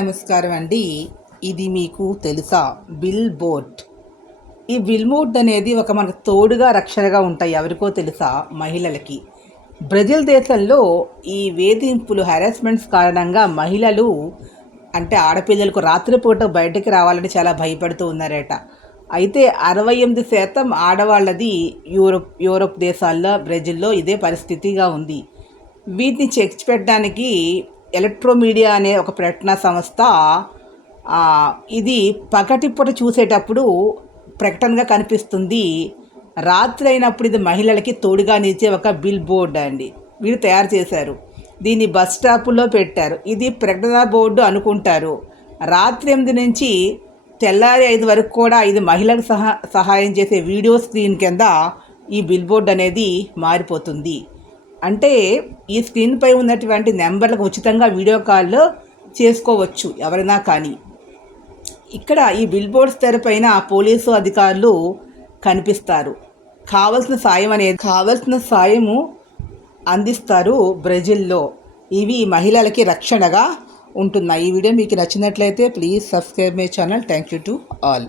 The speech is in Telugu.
నమస్కారం అండి. ఇది మీకు తెలుసా? Bill board. ఈ బిల్ బోర్డ్ అనేది ఒక మనకు తోడుగా రక్షణగా ఉంటాయి. ఎవరికో తెలుసా? మహిళలకి. బ్రెజిల్ దేశంలో ఈ వేధింపులు హెరాస్మెంట్స్ కారణంగా మహిళలు అంటే ఆడపిల్లలకు రాత్రిపూట బయటకి రావాలని చాలా భయపడుతూ ఉన్నారట. అయితే 68% ఆడవాళ్ళది యూరోప్ దేశాల్లో బ్రెజిల్లో ఇదే పరిస్థితిగా ఉంది. వీటిని చెక్ పెట్టడానికి ఎలక్ట్రోమీడియా అనే ఒక ప్రకటన సంస్థ ఇది పగటిపూట చూసేటప్పుడు ప్రకటనగా కనిపిస్తుంది. రాత్రి అయినప్పుడు ఇది మహిళలకి తోడుగా నిలిచే ఒక బిల్ బోర్డ్ అండి. వీళ్ళు తయారు చేశారు. దీన్ని బస్ స్టాపుల్లో పెట్టారు. ఇది ప్రకటన బోర్డు అనుకుంటారు. రాత్రి 8 నుంచి తెల్లారి 5 వరకు కూడా ఇది మహిళలకు సహాయం చేసే వీడియో స్క్రీన్ కింద ఈ బిల్ బోర్డ్ అనేది మారిపోతుంది. అంటే ఈ స్క్రీన్పై ఉన్నటువంటి నెంబర్లకు ఉచితంగా వీడియో కాల్ చేసుకోవచ్చు ఎవరైనా కానీ. ఇక్కడ ఈ బిల్ బోర్డ్స్ తెరపైన పోలీసు అధికారులు కనిపిస్తారు. కావలసిన సాయము అందిస్తారు బ్రెజిల్లో. ఇవి మహిళలకి రక్షణగా ఉంటున్నాయి. ఈ వీడియో మీకు నచ్చినట్లయితే please subscribe my channel. Thank you to all.